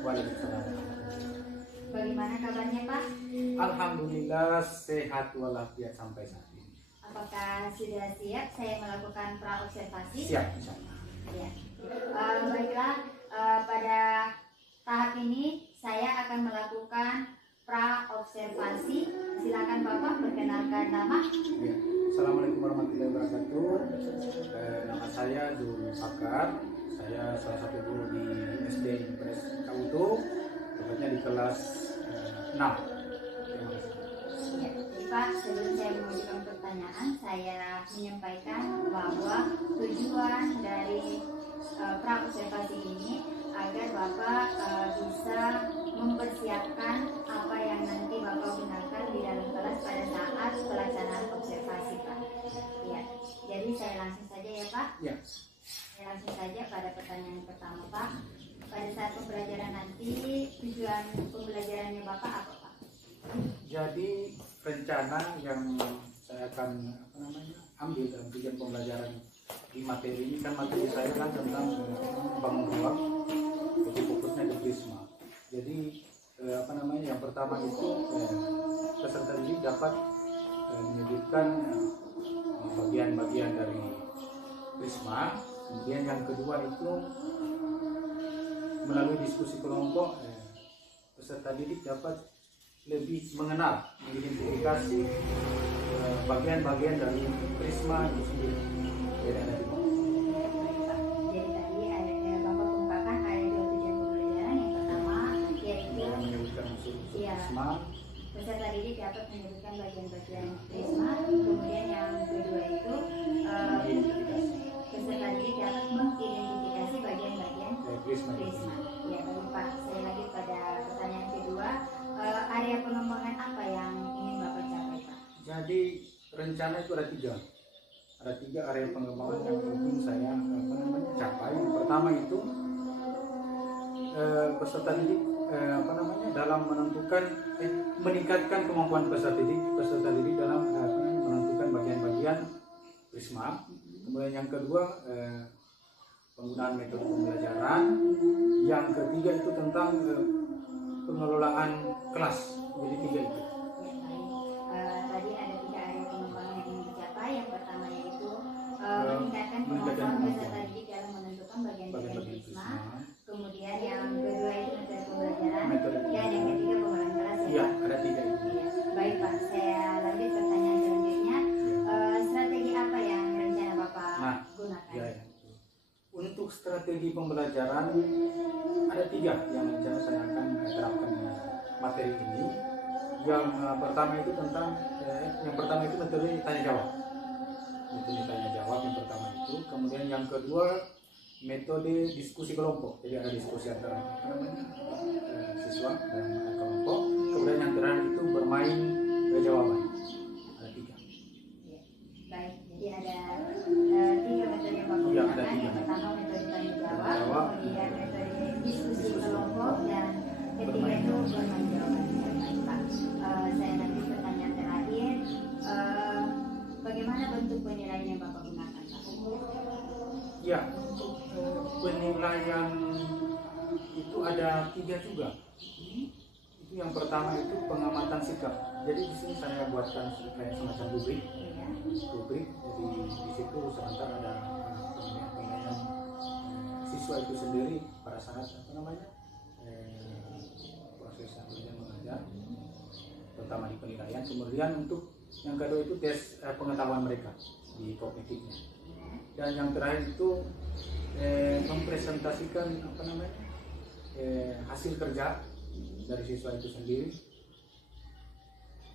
Waalaikumsalam. Bagaimana kabarnya Pak? Alhamdulillah sehat walafiat sampai saat ini. Apakah sudah siap saya melakukan praobservasi? Siap, insyaallah. Ya. Baiklah, pada tahap ini saya akan melakukan praobservasi. Silakan Bapak perkenalkan nama. Ya. Assalamualaikum warahmatullahi wabarakatuh. Nama saya Zul Fakar. Saya salah satu guru di SD Impres Kautu, tepatnya di kelas 6. Terima kasih. Ya, jadi Pak, sebelum saya mengajukan pertanyaan, saya menyampaikan bahwa tujuan dari praobservasi ini agar Bapak bisa mempersiapkan apa yang nanti Bapak gunakan di dalam kelas pada saat pelaksanaan observasi Pak. Ya, jadi saya langsung saja ya Pak. Ya. Saya langsung saja pada pertanyaan pertama Pak. Pada saat pembelajaran nanti tujuan pembelajarannya Bapak apa Pak? Jadi rencana yang saya akan ambil dalam tujuan pembelajaran di materi ini kan materi saya kan tentang bangun ruang, jadi fokusnya di Prisma. Jadi yang pertama itu peserta didik dapat menyebutkan bagian-bagian dari Prisma. Kemudian yang kedua itu melalui diskusi kelompok peserta didik dapat lebih mengenal, mengidentifikasi bagian-bagian dari Prisma itu sendiri. Jadi tadi ada Bapak ungkapkan ada dua tujuan pembelajaran. Yang pertama yaitu menyebutkan unsur Prisma. Peserta didik dapat menyebutkan bagian-bagian Prisma. Kemudian yang kedua itu peserta didik dapat mengidentifikasi bagian-bagian Prisma. Ya, baik Pak. Saya lanjut pada pertanyaan kedua. Area pengembangan apa yang ingin Bapak capai Pak? Jadi rencana itu ada tiga. Ada tiga area pengembangan yang ingin saya capai. Yang pertama itu peserta didik dalam menentukan meningkatkan kemampuan peserta didik dalam menentukan bagian-bagian Prisma. Kemudian yang kedua penggunaan metode pembelajaran. Yang ketiga itu tentang pengelolaan kelas. Jadi tiga itu. Tadi ada tiga area pengembangan yang ingin dicapai. Yang pertama yaitu meningkatkan kemampuan peserta didik dalam menentukan bagian-bagian Prisma. Kemudian yang kedua itu metode pembelajaran. Dan yang ketiga pengelolaan kelas. Iya, ada tiga itu. Ya. Baik Pak, saya lanjut pertanyaan selanjutnya. Strategi apa yang rencana Bapak gunakan? Ya. Untuk strategi pembelajaran ada tiga yang rencana saya akan terapkan di materi ini. Yang pertama itu tentang metode tanya jawab. Metode tanya jawab yang pertama itu. Kemudian yang kedua metode diskusi kelompok. Jadi ada diskusi antara siswa dan kelompok. Kemudian yang terakhir itu bermain jawaban. Ada tiga. Ya. Baik, jadi ada tiga metode yang Bapak Ya, gunakan. Yang pertama metode tanya jawab, kemudian metode diskusi kelompok, dan ketiga itu bermain jawaban. Pak, saya lanjut pertanyaan terakhir. Bagaimana bentuk penilaian yang Bapak gunakan Pak? Ya, untuk penilaian itu ada tiga juga. Itu yang pertama itu pengamatan sikap. Jadi di sini saya buatkan kayak semacam rubrik. Jadi di situ sebentar ada penilaian siswa itu sendiri pada saat proses belajar mengajar, terutama di penilaian. Kemudian untuk yang kedua itu tes pengetahuan mereka di kognitifnya. Dan yang terakhir itu mempresentasikan hasil kerja dari siswa itu sendiri.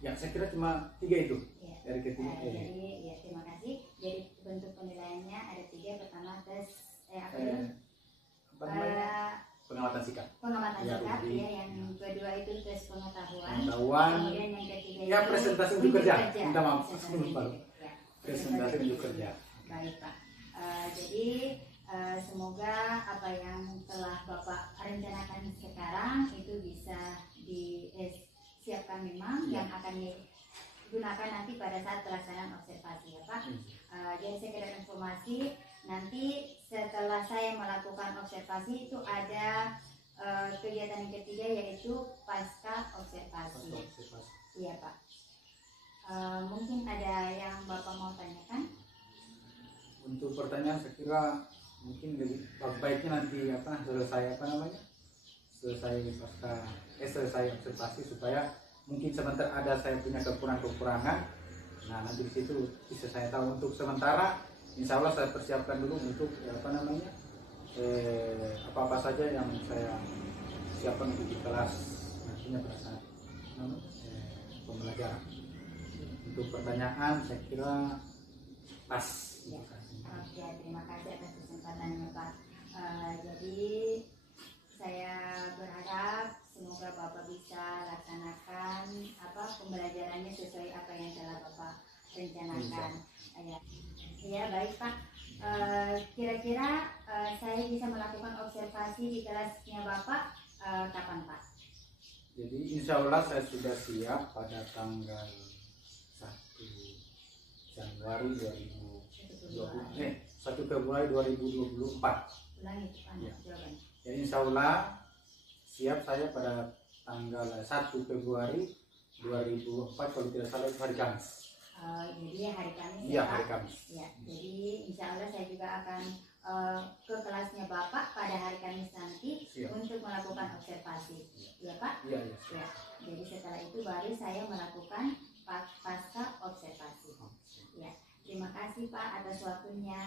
Ya, saya kira cuma tiga itu. Ya. Dari ketiga. Jadi, ya, terima kasih. Jadi bentuk penilaiannya ada tiga. Pertama tes pengamatan sikap. Pengamatan Ya, sikap, jadi, ya. Yang kedua itu tes pengetahuan. Kemudian yang ketiga ya itu presentasi untuk kerja. Minta maaf. Ya, Presentasi untuk kerja. Baik Pak. Jadi semoga apa yang telah Bapak rencanakan sekarang itu bisa disiapkan memang yang akan digunakan nanti pada saat pelaksanaan observasi ya Pak. Jadi sekedar informasi, nanti setelah saya melakukan observasi itu ada kegiatan yang ketiga yaitu pasca observasi. Iya Pak. Mungkin ada yang Bapak mau tanyakan? Untuk pertanyaan saya kira mungkin lebih baiknya nanti selesai selesai observasi, supaya mungkin sebentar ada saya punya kekurangan. Nah nanti di situ bisa saya tahu. Untuk sementara insya Allah saya persiapkan dulu untuk apa saja yang saya siapkan untuk di kelas nantinya pada saat pembelajaran. Untuk pertanyaan saya kira pas. Ya. Oke, terima kasih atas kesempatannya Pak. Jadi saya berharap semoga Bapak bisa laksanakan pembelajarannya sesuai apa yang telah Bapak rencanakan. Ya baik Pak. Kira-kira saya bisa melakukan observasi di kelasnya Bapak kapan Pak? Jadi insya Allah saya sudah siap pada tanggal 1 Februari 2024. Ulangi Pak. Ya. Jadi insya Allah siap saya pada tanggal 1 Februari 2024 kalau tidak salah itu hari Kamis. Jadi hari Kamis. Iya, hari Kamis. Ya, jadi insya Allah saya juga akan ke kelasnya Bapak pada hari Kamis nanti. Siap. Untuk melakukan observasi. Ya Pak? Iya. Ya. Jadi setelah itu baru saya melakukan pasca observasi. Ya. Terima kasih Pak atas waktunya.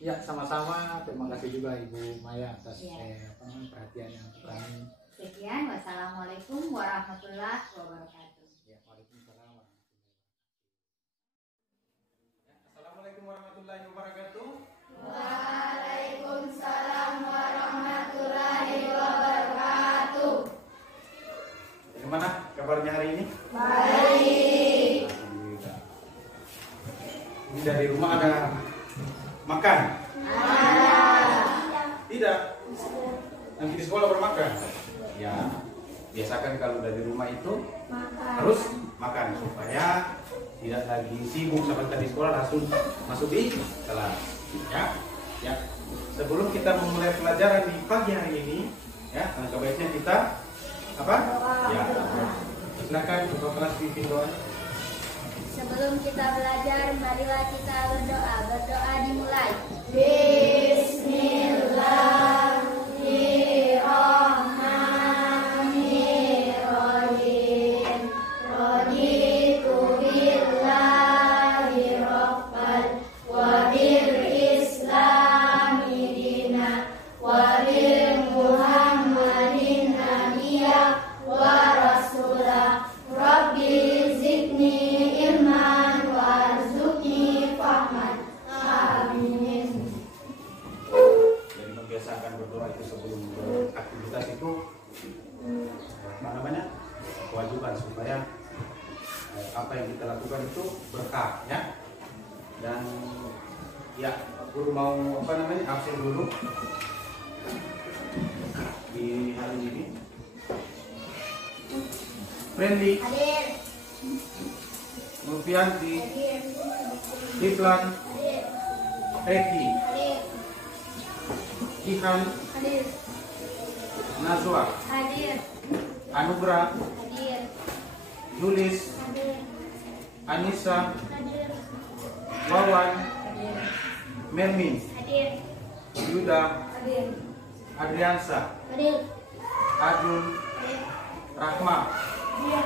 Ya, sama-sama. Terima kasih juga Ibu Maya atas ya. Perhatiannya untuk kami. Sekian, wassalamualaikum warahmatullahi wabarakatuh. Ya, waalaikumsalam warahmatullahi wabarakatuh. Assalamualaikum warahmatullahi wabarakatuh. Waalaikumsalam warahmatullahi wabarakatuh. Gimana kabarnya hari ini? Baik. Alhamdulillah. Ini dari rumah ada makan? Ada. Tidak. Nanti di sekolah bermakan? Ya. Biasakan kalau dari rumah itu harus makan supaya tidak lagi sibuk seperti di sekolah, langsung masuk di kelas. Ya. Sebelum kita memulai pelajaran di pagi hari ini, ya, alangkah baiknya kita Ya. Silakan untuk kelas pimpin doa. Sebelum kita belajar, marilah kita berdoa. Berdoa dimulai. Bismillahirrahmanirrahim. Raditu billahi rabbal wa bil islami dina wa bil muhammadin nabiyya wa rasulah. Rabbi zidni ilman warzuqni fahman. Amin. Jadi membiasakan berdoa itu sebelum beraktivitas itu kewajiban, supaya apa yang kita lakukan itu berkah, ya. Dan ya, guru mau absen dulu di hari ini. Friendly, Hadir. Nurfianti, Hadir. Kiflan, Hadir. Eki, Hadir. Kihan, Hadir. Nazwa, Hadir. Anugrah, Hadir. Yulis, Hadir. Anissa, Hadir. Wawan, Mermin, Hadir. Yuda, Hadir. Adriansa, Hadir. Ajun, Hadir. Rahma, Hadir.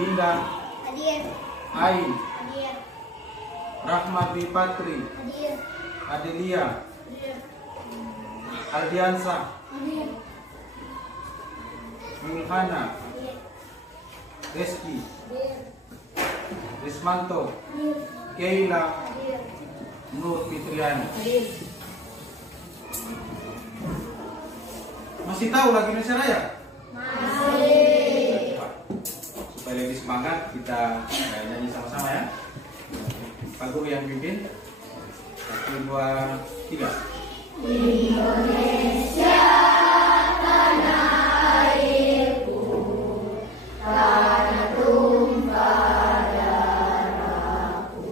Dinda, Hadir. Ain, Hadir. Rahma Dwi Patri, Hadir. Adelia, Hadir. Aldiansa, Hadir. Mulhana, Hadir. Reski, Hadir. Rismanto, Hadir. Keila, Hadir. Nur Fitriani. Hadir. Masih tahu lagu Indonesia Raya? Masih. Supaya lebih semangat kita nyanyi sama-sama, ya. Pak Guru yang pimpin. 1, 2, 3. Indonesia tanah airku, tanah tumpah darahku.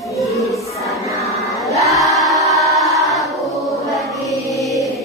Di sanalah aku berdiri.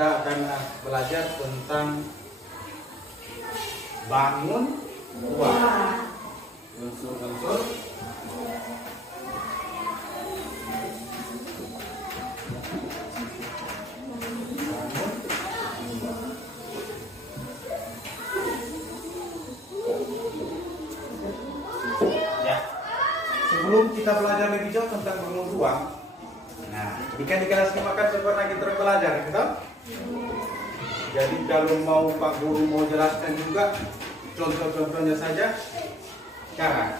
kita akan belajar tentang bangun ruang. Unsur-unsur ya. Sebelum kita belajar lebih jauh tentang bangun ruang, nah, jika di kelas 5 kan pernah kita belajar, gitu. Jadi kalau mau Pak Guru mau jelaskan juga contoh-contohnya saja. Sekarang,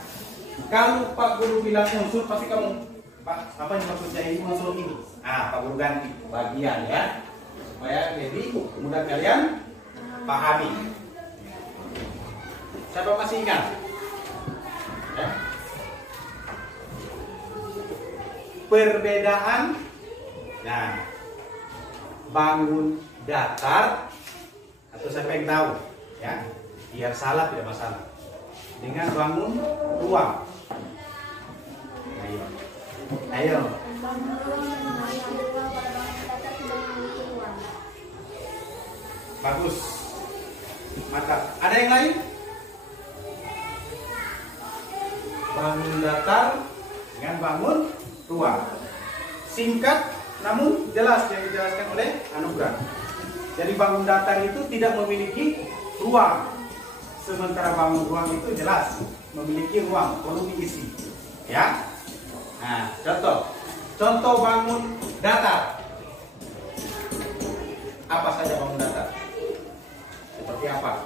kalau Pak Guru bilang unsur, pasti kamu, Pak, apa yang maksudnya ini unsur ini? Pak Guru ganti bagian ya, supaya jadi mudah kalian pahami. Siapa masih ingat? Ya. Perbedaan, nah, bangun datar, atau siapa yang tahu, ya, biar salah tidak masalah, dengan bangun ruang. Ayo, ayo. Bangun ruang dan bangun ruang pada bangun datar tidak memiliki ruang. Bagus. Mantap. Ada yang lain? Bangun datar dengan bangun ruang. Singkat namun jelas yang dijelaskan oleh Anugrah. Jadi bangun datar itu tidak memiliki ruang. Sementara bangun ruang itu jelas memiliki ruang, perlu diisi. Ya. Nah, contoh bangun datar. Apa saja bangun datar? Seperti apa?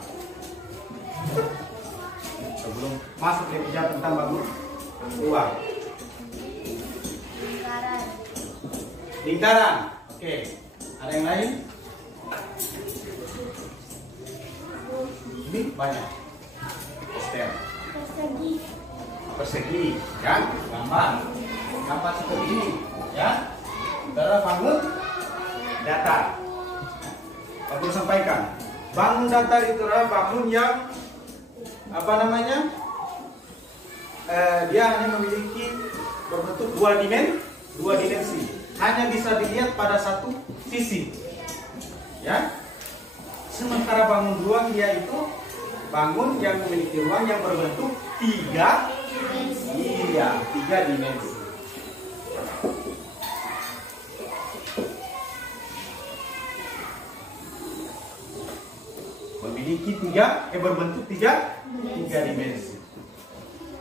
Sebelum masuk lebih jauh tentang bangun ruang. Lingkaran. Oke. Ada yang lain? Ini banyak. Stem. Persegi, ya. Gambar seperti ini, ya. Saudara bangun datar. Aku sampaikan, bangun datar itu adalah bangun yang apa namanya? Dia hanya memiliki berbentuk dua dimensi. Hanya bisa dilihat pada satu sisi, ya. Sementara bangun ruang dia itu bangun yang memiliki ruang yang berbentuk tiga dimensi. Memiliki berbentuk tiga dimensi.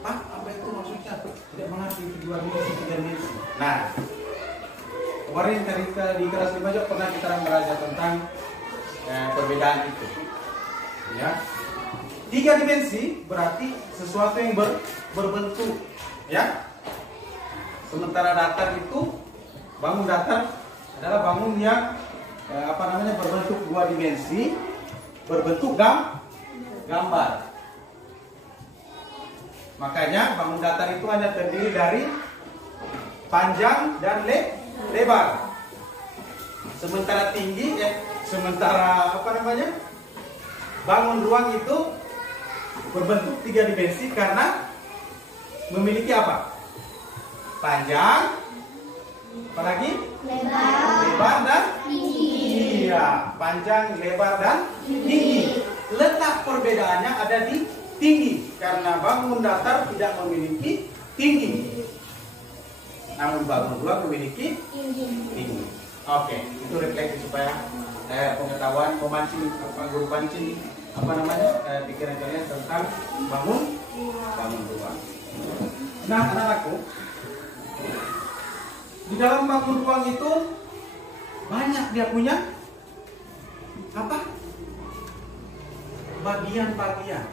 Pak, apa itu maksudnya? Tidak mengerti dua dimensi, tiga dimensi. Nah, kemarin di kelas 5 juga pernah kita belajar tentang perbedaan itu. Ya. Tiga dimensi berarti sesuatu yang berbentuk, ya. Sementara datar itu, bangun datar adalah bangun yang berbentuk dua dimensi, berbentuk gambar. Makanya bangun datar itu hanya terdiri dari panjang dan lebar. Sementara bangun ruang itu berbentuk tiga dimensi karena memiliki apa? Panjang, apalagi? Lebar dan tinggi. Iya, panjang, lebar dan tinggi. Letak perbedaannya ada di tinggi karena bangun datar tidak memiliki tinggi. Namun bangun ruang memiliki tinggi. Oke, itu refleksi supaya pengetahuan guru pancing pikiran kalian tentang bangun ruang. Nah, anak-anakku, di dalam bangun ruang itu banyak dia punya apa? Bagian-bagian.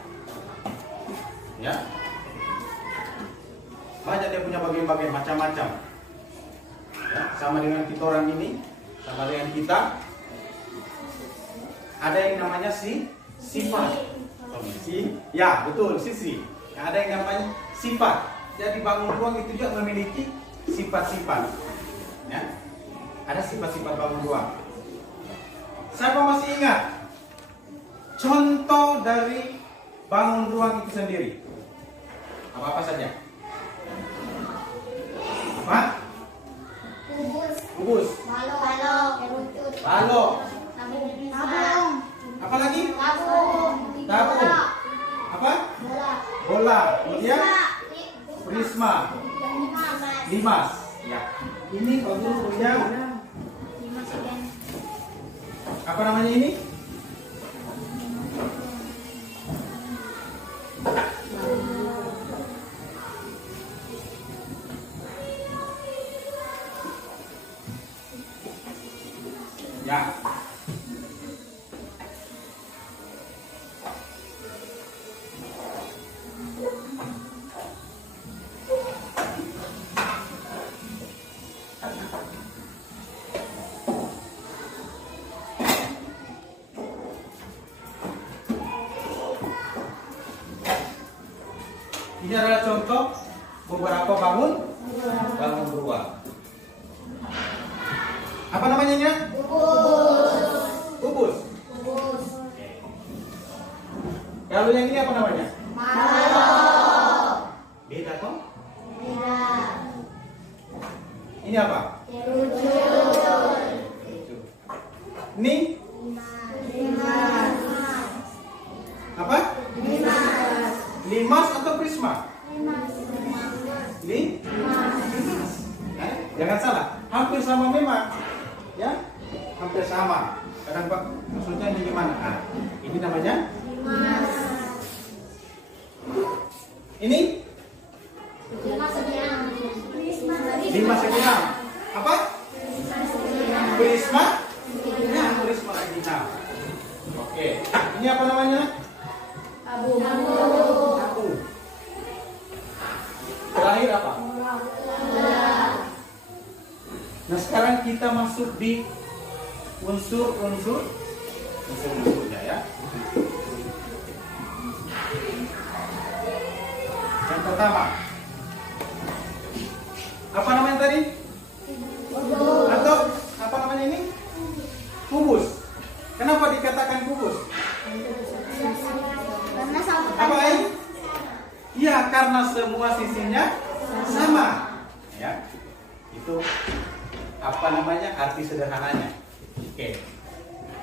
Ya. Banyak dia punya bagian-bagian macam-macam. Ya, sama dengan kita orang ini, sama dengan kita. Ada yang namanya sifat. Ya, betul, sisi. Ada yang namanya sifat. Jadi bangun ruang itu juga memiliki sifat-sifat. Ya. Ada sifat-sifat bangun ruang. Siapa masih ingat contoh dari bangun ruang itu sendiri? Apa-apa saja? Apa? Kubus. Balok. Balok. Apa lagi? Tabung. Apa? Bola. Kemudian prisma. Limas. Ya. Ini Pak Guru punya apa namanya ini? Ya. Ini adalah contoh beberapa bangun beruang. Apa namanya? Kubus. Oke. Kalau yang ini apa namanya? Beda toh? Ini apa? Ini apa? Limas atau prisma? Limas. Jangan salah, hampir sama memang, ya, hampir sama. Kadang Pak, maksudnya ini gimana? Nah, ini namanya ini limas segenap. Apa? Prisma? Ya, prisma segenap. Oke, ini apa namanya? Abu. Terakhir apa? Nah, sekarang kita masuk di unsur-unsurnya ya. Yang pertama, apa namanya tadi? Atau apa namanya ini? Kubus. Kenapa dikatakan kubus? Apa ini? Iya, karena semua sisinya sama. Ya, itu apa namanya arti sederhananya. Oke.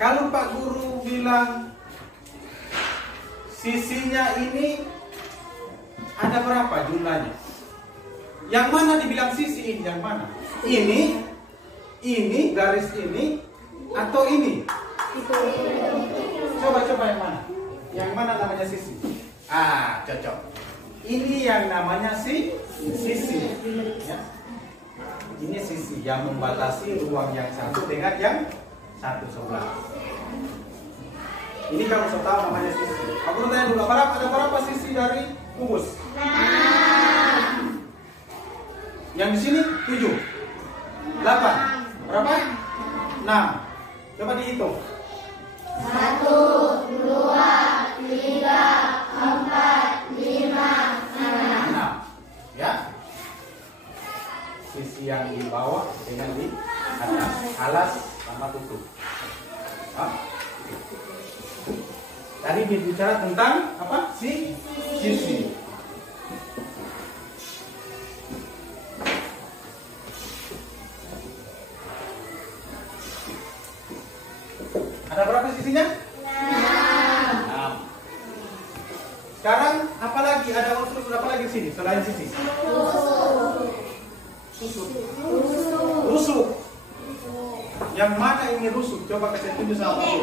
Kalau Pak Guru bilang sisinya ini ada berapa jumlahnya? Yang mana dibilang sisi ini? Yang mana? Ini garis ini atau ini? Coba yang mana? Yang mana namanya sisi? Ah, cocok. Ini yang namanya sisi. Ya. Ini sisi yang membatasi ruang yang satu dengan yang satu sebelah. Ini kalau saya tahu namanya sisi. Aku tanya dulu, ada berapa sisi dari kubus? 6. Yang di sini 7, 8. Berapa? 6. Coba dihitung. 1, 2, 3, 4, 5, 6. Ya. Sisi yang di bawah dengan di atas, alas sama tutup. Hah? Tadi bicara tentang apa? Sisi. Ada berapa sisinya? 6. Sekarang apa lagi? Ada unsur apa lagi di sini selain sisi? Rusuk. Yang mana ini rusuk? Coba kasih tunjuk sama Pak.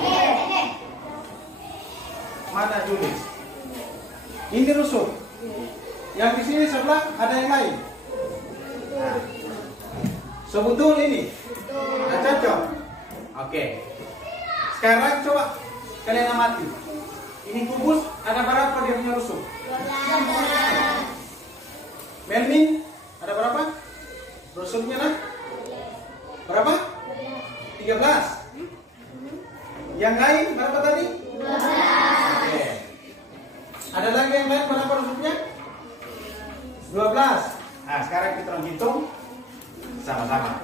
Mana Julis? Ini rusuk. Yang di sini sebelah ada yang lain. Nah, sebetul ini. Nah, cocok. Oke. Sekarang coba kalian amati. Ini kubus ada berapa dia punya rusuk? 12. Melmin ada berapa? Rusuknya lah? Berapa? 13. Yang lain berapa tadi? 12. Oke. Ada lagi yang lain berapa rusuknya? 12. Nah, sekarang kita hitung sama-sama.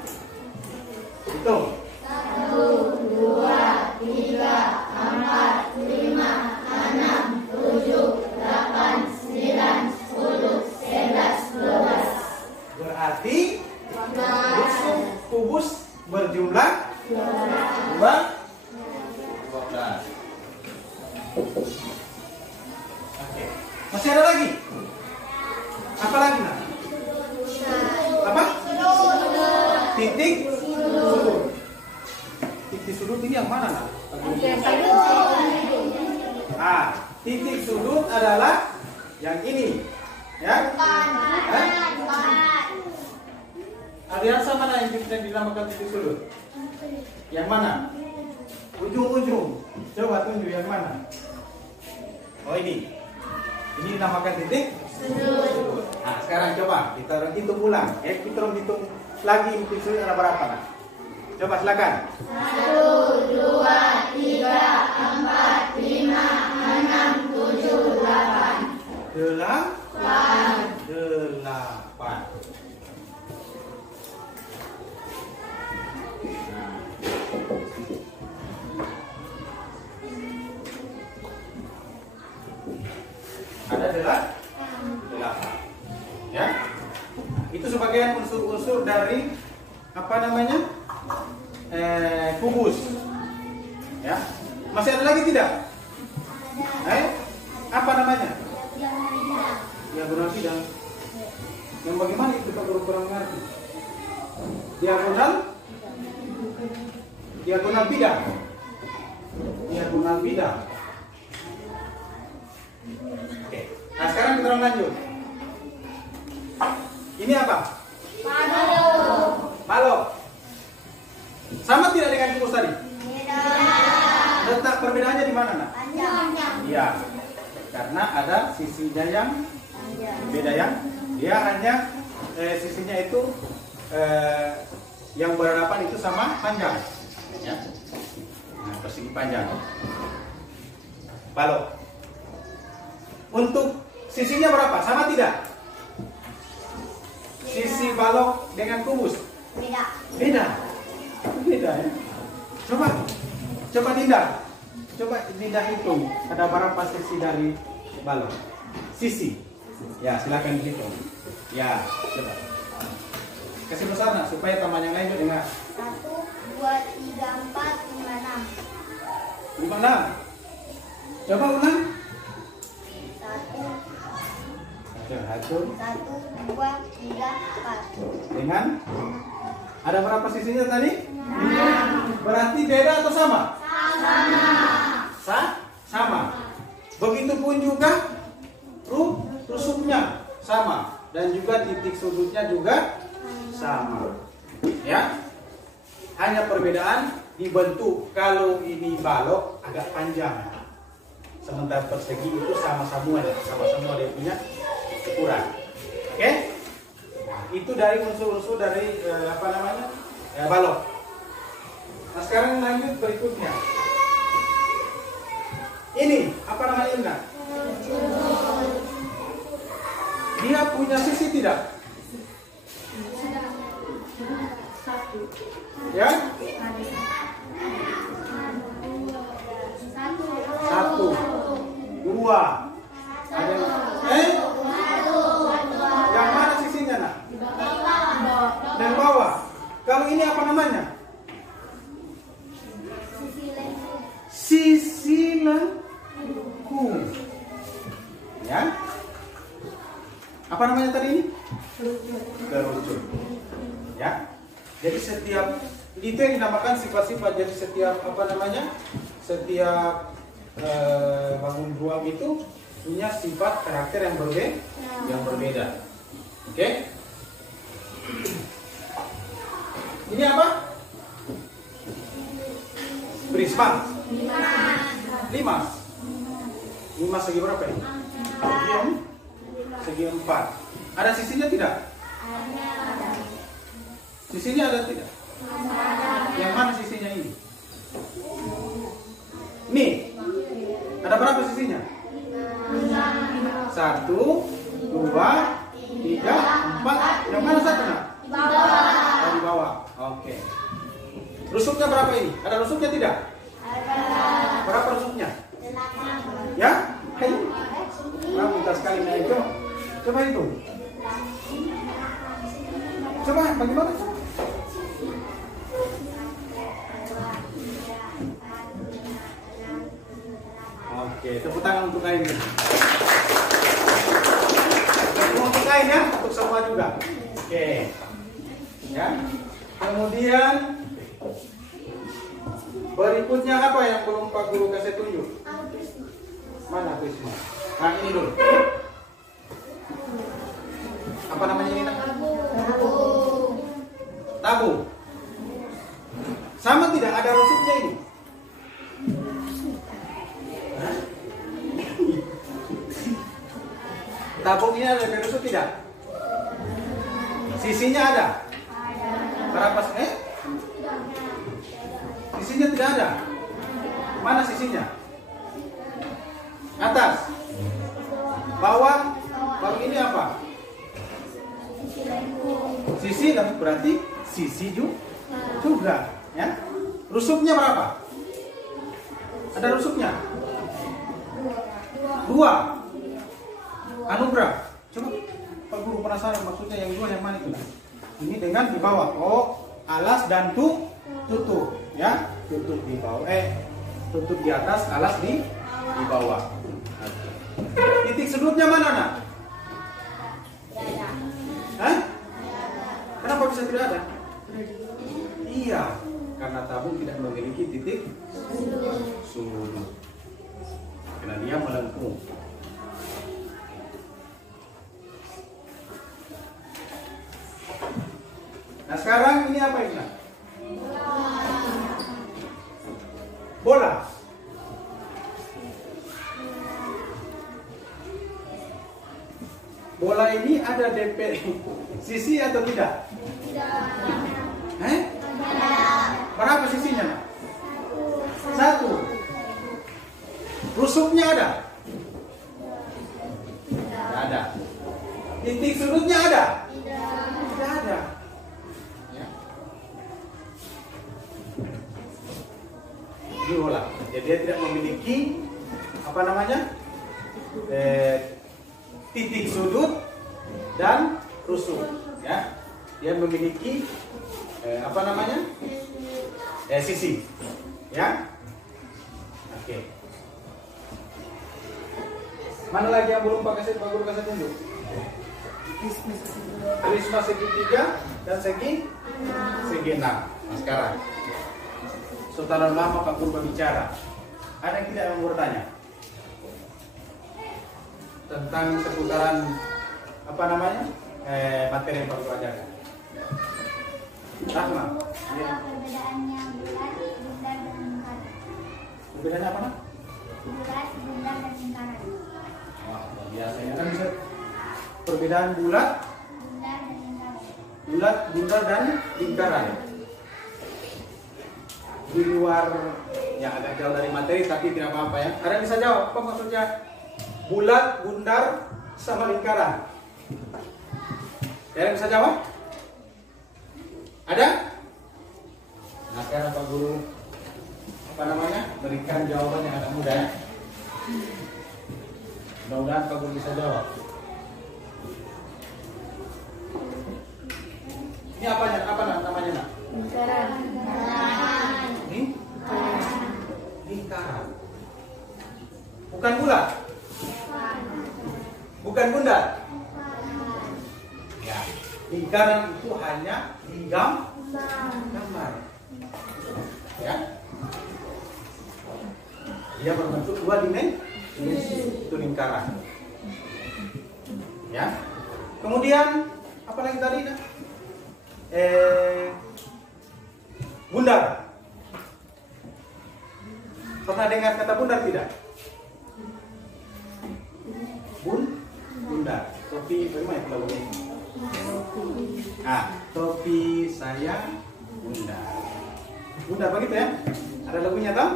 Hitung. 1, 2, 3, 4, 5, 6, 7, 8, 9, 10, 11, 12. Berarti rusuk kubus berjumlah 12. Oke. Masih ada lagi? Apa lagi nak? Apa? Titik sudut. Titik sudut ini yang mana nak? Titik sudut adalah yang ini, ya? Aliansa mana yang kita dinamakan titik sudut? Yang mana? Ujung-ujung. Coba tunjuk yang mana? Oh ini. Ini dinamakan titik sudut. Nah sekarang coba kita hitung ulang. Kita hitung lagi titik sudut ada berapa nak? Coba silakan. 1, 2, 3, 4, 5, 6, 7, 8. 8. Ada 8. Ya. Itu sebagian unsur-unsur dari apa namanya? Kubus. Ya. Masih ada lagi tidak? Apa namanya? Diagonal bidang. Yang bagaimana itu Pak Guru kurang ngerti? Diagonal bidang. Diagonal bidang. Oke. Nah sekarang kita lanjut. Ini apa? Balok. Sama tidak dengan kubus tadi? Letak perbedaannya di mana nak? Iya. Karena ada sisinya yang beda ya. Dia hanya sisinya itu yang berhadapan itu sama panjang. Ya. Nah, persegi panjang. Balok. Untuk sisinya berapa? Sama tidak? Sisi balok dengan kubus? Beda ya. Coba Dinda hitung ada berapa sisi dari balok. Sisi. Ya, silakan dihitung. Ya, coba. Kasih besar nak supaya teman yang lain juga dengar. 1, 2, 3, 4, 5, 6. 5, 6. Coba ulang. 1, 2, 3, 4. Dengan ada berapa sisinya tadi? 6. Berarti beda atau sama? Sama. Begitupun juga rusuknya sama dan juga titik sudutnya juga sama. Ya. Hanya perbedaan dibentuk. Kalau ini balok agak panjang. Sementara persegi itu sama-sama dia punya ukuran. Oke? Itu dari unsur-unsur dari balok. Nah sekarang lanjut berikutnya. Ini apa namanya ini? Dia punya sisi tidak? Ya? 1, 2. Ada yang mana sisinya nak? Dan bawah. Kalau ini apa namanya? Sisi lengkung. Ya. Apa namanya tadi ini? Kerucut. Ya. Jadi setiap itu yang dinamakan sifat-sifat. Jadi setiap setiap bangun ruang itu punya sifat karakter yang berbeda. Oke? Ini apa? Prisma. 5 segi berapa ini? Segi 4. Ada sisinya tidak? Sisinya ada tidak? Yang mana sisinya ini? Nih. Ada berapa sisinya? 1, 2, 3, 4. Yang mana satu nak? Di bawah. Oke. Rusuknya berapa ini? Ada rusuknya tidak? Berapa rusuknya? Ya? Ayo. Minta sekali naik. Coba itu. Coba bagaimana? Oke. Oke, tepuk tangan untuk Ain. Untuk Ain ya, untuk semua juga. Oke. Ya. Kemudian berikutnya apa yang belum Pak Guru kasih tunjuk? Mana Prisma? Nah ini dulu. Apa namanya ini? Tabung. Sama tidak ada rusuknya ini? Hah? Tabung ini ada rusuk tidak? Sisinya ada? Berapa sih? Sisinya tidak ada. Mana sisinya? Atas, bawah, baru ini apa? Sisi, berarti sisi juga, ya. Rusuknya berapa? Ada rusuknya? 2. Anugerah. Coba Pak Guru penasaran maksudnya yang 2 yang mana itu? Ini dengan di bawah. Oh, alas dan tutup, ya. Tutup di bawah. Tutup di atas, alas di bawah. Titik sudutnya mana, Nak? Hah? Kenapa bisa tidak ada? Iya, karena tabung tidak memiliki titik sudut. Karena dia melengkung. Nah sekarang ini apa ini? Bola. Bola ini ada DP sisi atau tidak? Tidak. Berapa sisinya? 1. Rusuknya ada? Tidak ada. Titik sudutnya ada? Tidak ada. Ya. Ini bola. Jadi dia tidak memiliki apa namanya? Titik sudut dan rusuk, ya. Dia memiliki apa namanya? Sisi, ya. Oke. Mana lagi yang belum Pak Guru kasih tunjuk? Prisma segi 3 dan segi 6. Nah sekarang setelah lama Pak Guru berbicara, ada yang tidak mau bertanya tentang seputaran apa namanya materi yang Pak Guru ajarkan? Rahma. Perbedaannya bulat, bundar, dan lingkaran. Perbedaannya apa, Nak? Bulat, bundar, dan lingkaran. Wah, biasanya kan bisa perbedaan bulat, Bundar, dan lingkaran. bulat, bundar dan lingkaran. Di luar ya agak jauh dari materi tapi tidak apa-apa ya. Ada yang bisa jawab apa maksudnya bulat, bundar sama lingkaran? Ada yang bisa jawab? Ada? Nah sekarang Pak Guru apa namanya berikan jawaban yang agak mudah ya. Mudah-mudahan Pak Guru bisa jawab. Ini apa namanya, Nak? Lingkaran. Ini lingkaran. Bukan bulat. Bukan bundar. Ya, lingkaran itu hanya di gambar. Ya. Dia berbentuk 2 dimensi, itu lingkaran. Ya. Kemudian apa lagi tadi? Bundar. Pernah dengar kata bundar tidak? Bundar. Topi bagaimana kalau ini? Topi saya bundar. Bundar begitu ya? Ada lagunya kan?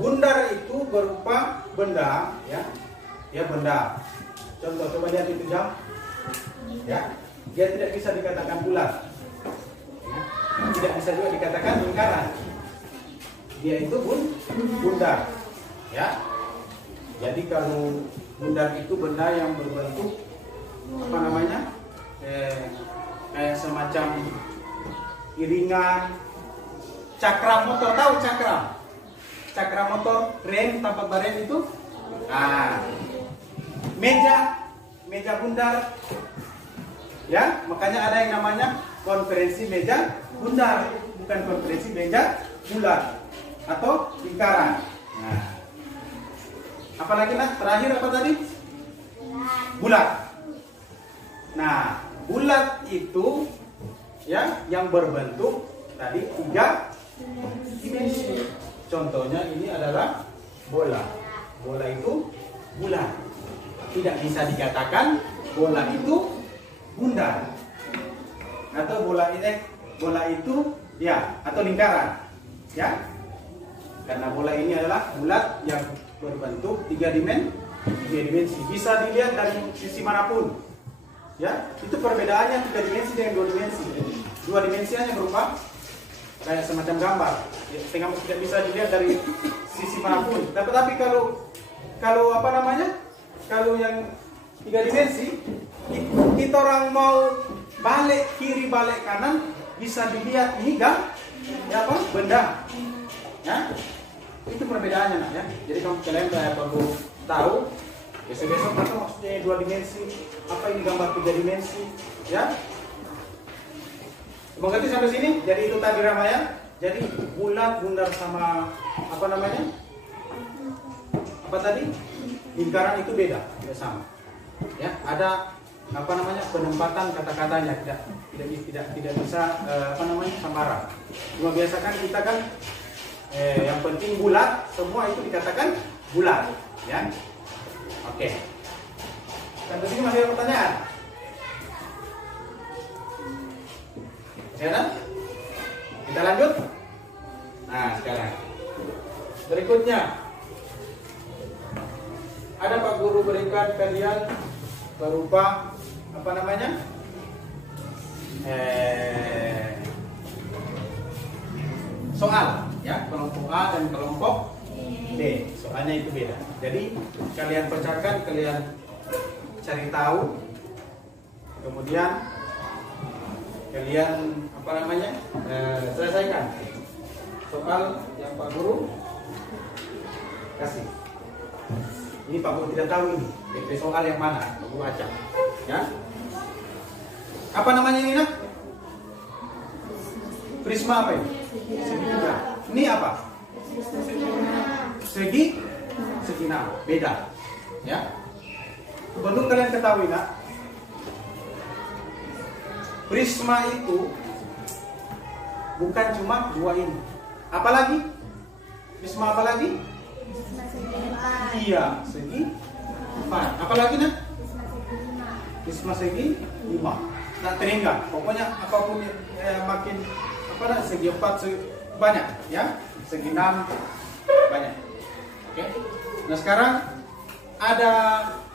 Bundar itu berupa benda, ya. Ya benda. Contoh coba lihat itu jam. Ya, dia tidak bisa dikatakan bulat. Ya. Tidak bisa juga dikatakan lingkaran. Dia itu bundar. Ya. Jadi kalau bundar itu benda yang berbentuk apa namanya? Kayak semacam iringan cakram motor, tahu cakram? cakra motor, rem, tempat barem itu. Nah, meja bundar. Ya, makanya ada yang namanya konferensi meja bundar, bukan konferensi meja bulat atau lingkaran. Nah, apalagi nah, terakhir apa tadi? Bulat. Nah, bulat itu ya yang berbentuk tadi 3 dimensi. Contohnya ini adalah bola. Bola itu bulat. Tidak bisa dikatakan bola itu bundar. Atau bola itu ya atau lingkaran. Ya. Karena bola ini adalah bulat yang berbentuk 3 dimensi. Bisa dilihat dari sisi manapun. Ya, itu perbedaannya 3 dimensi dengan 2 dimensi. 2 dimensi hanya berupa kayak semacam gambar. Ya, sehingga tidak bisa dilihat dari sisi manapun. Tapi kalau apa namanya? Kalau yang 3 dimensi, kita orang mau balik kiri balik kanan bisa dilihat ini ya apa? Benda. Ya. Itu perbedaannya nak ya. Jadi kalian perlu tahu. Besok apa maksudnya 2 dimensi? Apa ini gambar 3 dimensi? Ya. Mengerti sampai sini? Jadi itu tadi Ramaya. Jadi bulat, bundar sama apa namanya? Apa tadi? Lingkaran itu beda, tidak sama. Ya, ada apa namanya? Penempatan kata-katanya tidak bisa apa namanya? Sambara. Cuma biasakan kita kan yang penting bulat, semua itu dikatakan bulat, ya. Oke. Sampai sini masih ada pertanyaan? Masih ada? Kita lanjut. Nah, sekarang berikutnya ada Pak Guru berikan kalian berupa apa namanya? Soal, ya, kelompok A dan kelompok B. Soalnya itu beda. Jadi kalian pecahkan, kalian cari tahu, kemudian kalian apa namanya? Selesaikan soal yang Pak Guru kasih. Ini Pak Guru tidak tahu ini. Itu soal yang mana? Pak Guru acak. Ya. Apa namanya ini nak? Prisma apa ini? Segitiga. Ini apa? Segi 6. Beda. Ya. Perlu kalian ketahui nak. Prisma itu bukan cuma 2 ini. Apalagi? Prisma apa lagi? Iya, segi 4. Apalagi nak? Prisma segi 5. Tak teringgal. Pokoknya apapun makin apa nak? Segi 4 banyak, ya. Segi 6 banyak. Oke. Nah, sekarang ada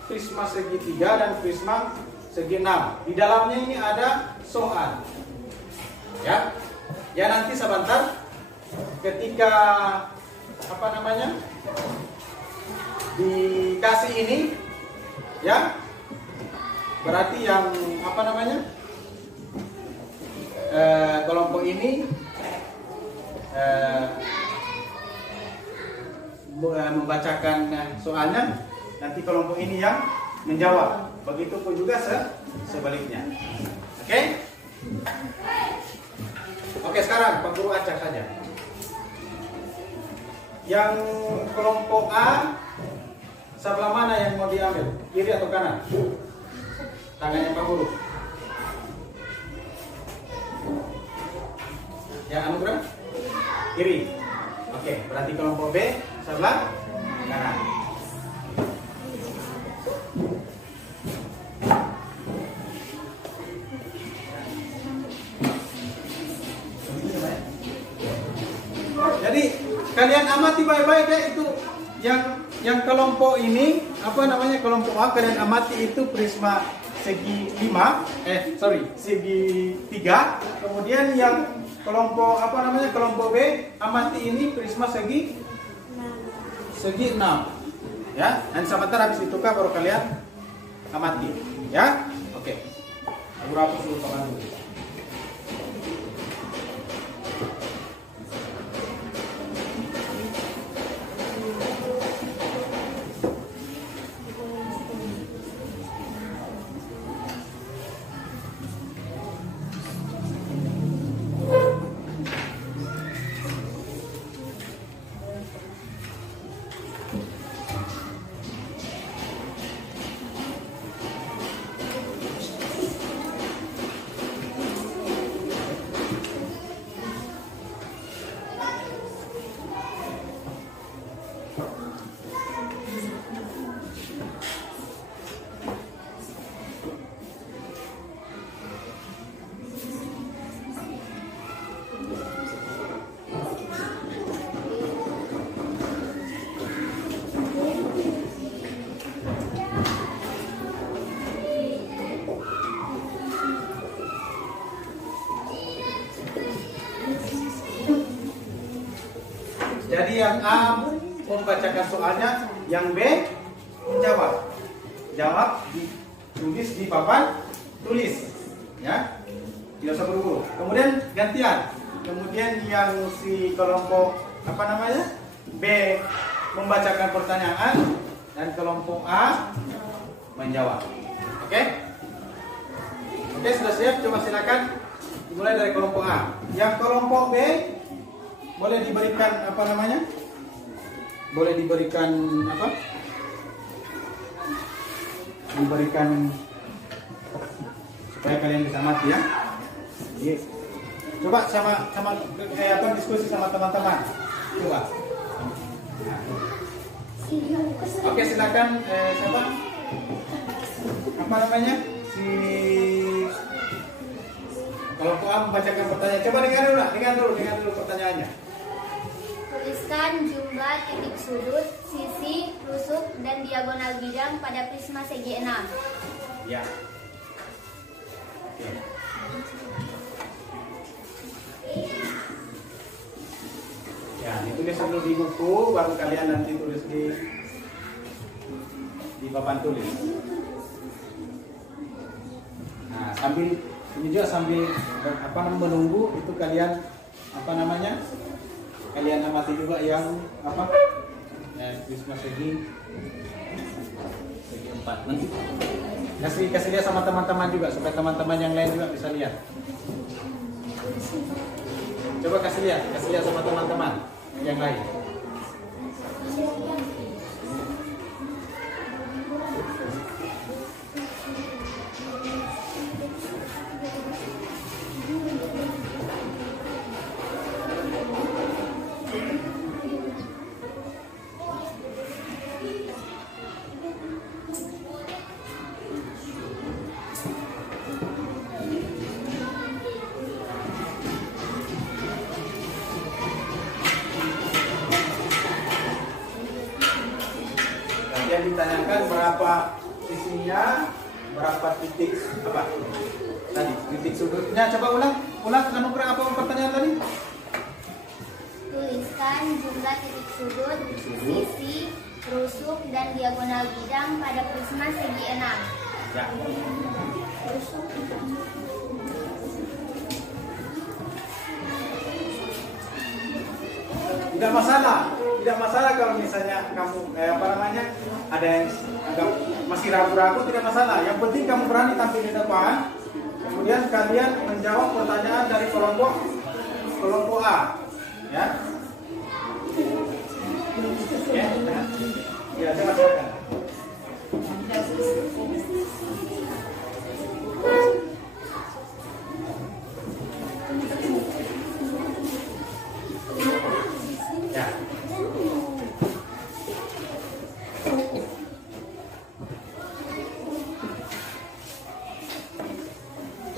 prisma segitiga dan prisma segi 6. Di dalamnya ini ada soal. Ya. Ya nanti sebentar ketika apa namanya? Dikasih ini ya. Berarti yang apa namanya? Kelompok ini membacakan soalnya, nanti kelompok ini yang menjawab. Begitupun juga sebaliknya. Oke? Oke, sekarang Pak Guru acak saja. Yang kelompok A sebelah mana yang mau diambil? Kiri atau kanan? Tangannya Pak Guru. Yang Anugrah? Kiri. Oke, berarti kelompok B sebelah kanan. Jadi kalian amati baik-baik ya, itu yang kelompok ini apa namanya, kelompok A kalian amati itu prisma segi 5, segi 3. Kemudian yang kelompok apa namanya, kelompok B amati ini prisma segi 6. Ya, dan sebentar habis itu baru kalian amati. Ya, oke. Aku hapus dulu tangan dulu. Jadi yang A membacakan soalnya, yang B menjawab. Jawab ditulis di papan tulis, ya. Tidak usah buru-buru. Kemudian gantian. Kemudian yang si kelompok apa namanya? B membacakan pertanyaan dan kelompok A menjawab. Oke? Oke, sudah siap? Coba silakan dimulai dari kelompok A. Yang kelompok B boleh diberikan apa namanya? Boleh diberikan apa? Diberikan supaya kalian bisa mati ya. Yes. Coba sama diskusi sama teman-teman. Coba. Oke, silakan siapa? Apa namanya? Si kelompok A membacakan pertanyaan. Coba dengar dulu pertanyaannya. Tuliskan jumlah titik sudut, sisi, rusuk, dan diagonal bidang pada prisma segi 6. Ya. Oke. Ya, ditulis dulu di buku, baru kalian nanti tulis di papan tulis. Nah, sambil menunggu itu kalian apa namanya? Kalian amati juga yang apa? Ya, prisma segi 4. Nanti kasih lihat sama teman-teman juga supaya teman-teman yang lain juga bisa lihat. Coba kasih lihat sama teman-teman yang lain. Yang ditanyakan berapa sisinya, berapa titik apa tadi titik sudutnya. Coba ulang Anugrah, apa pertanyaan tadi? Tuliskan jumlah titik sudut, sisi, rusuk, dan diagonal bidang pada prisma segi 6. Ya. Tidak masalah kalau misalnya kamu ada yang agak masih ragu-ragu, tidak masalah. Yang penting kamu berani tampil di depan. Kemudian kalian menjawab pertanyaan dari kelompok A, ya. Ya, coba silakan. Ya.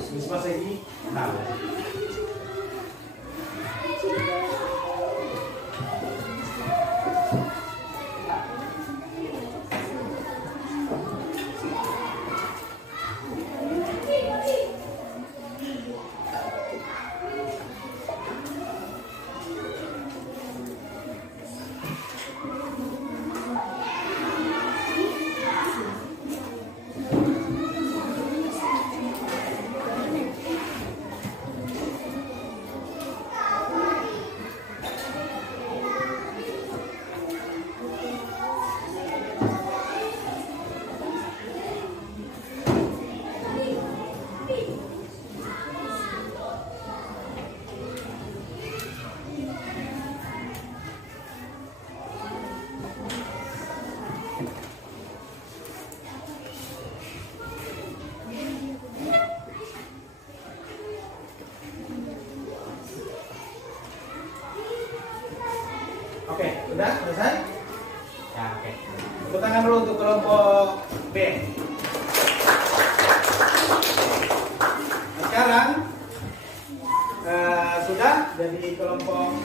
Prisma segi 6. Oke, udah selesai? Ya, oke. Tepuk tangan dulu untuk kelompok B. Sekarang sudah, jadi kelompok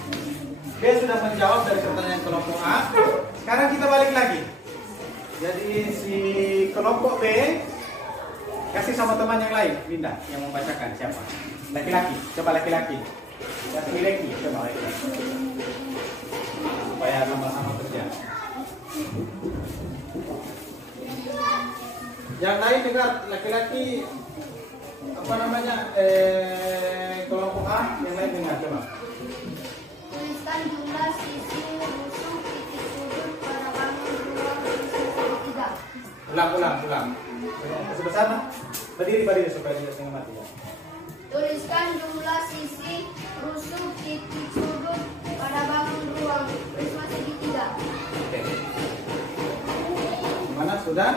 B sudah menjawab dari pertanyaan kelompok A. Sekarang kita balik lagi. Jadi si kelompok B kasih sama teman yang lain, Linda, yang membacakan siapa? Laki-laki, coba laki-laki. Laki-laki, coba laki-laki. Supaya supaya sama-sama kerja. Yang lain dengar, laki-laki apa namanya kelompok A, yang lain dengar coba. Tuliskan jumlah sisi rusuk titik sudut pada bangun ruang sisi segitiga. Ulang. Sebesar berdiri supaya tidak setengah mati ya. Tuliskan jumlah sisi rusuk titik sudut pada bangun ruang prisma segitiga. Oke. Gimana sudah?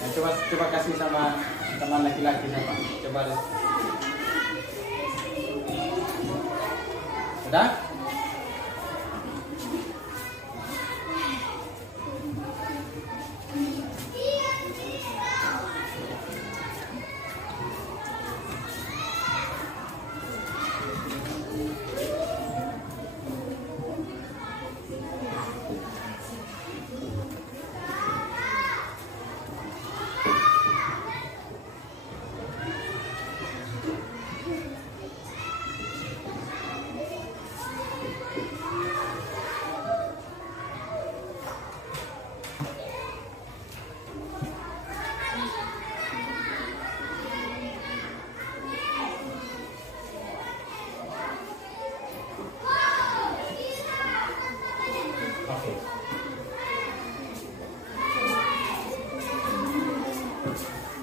Ya, coba kasih sama teman laki-laki siapa? Coba deh. Sudah? Oke.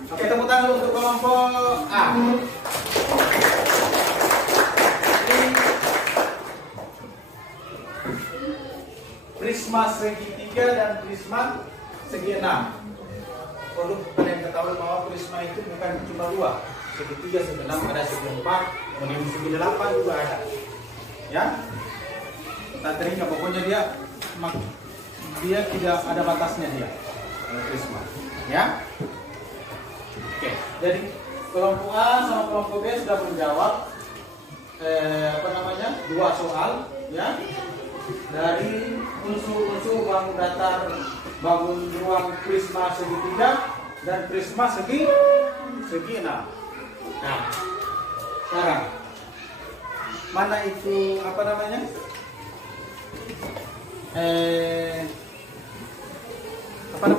Oke, tepuk tangan untuk kelompok A. Prisma segitiga dan prisma segi 6. Perlu kalian ketahui bahwa prisma itu bukan cuma 2, segitiga, segi 6, ada segi 4, kemudian segi 8 juga ada. Ya, tak teringat, pokoknya dia tidak ada batasnya dia prisma. Ya. Oke, jadi kelompok A sama kelompok B sudah menjawab dua soal ya, dari unsur-unsur bangun datar bangun ruang prisma segitiga dan prisma segi 6. Nah, sekarang mana itu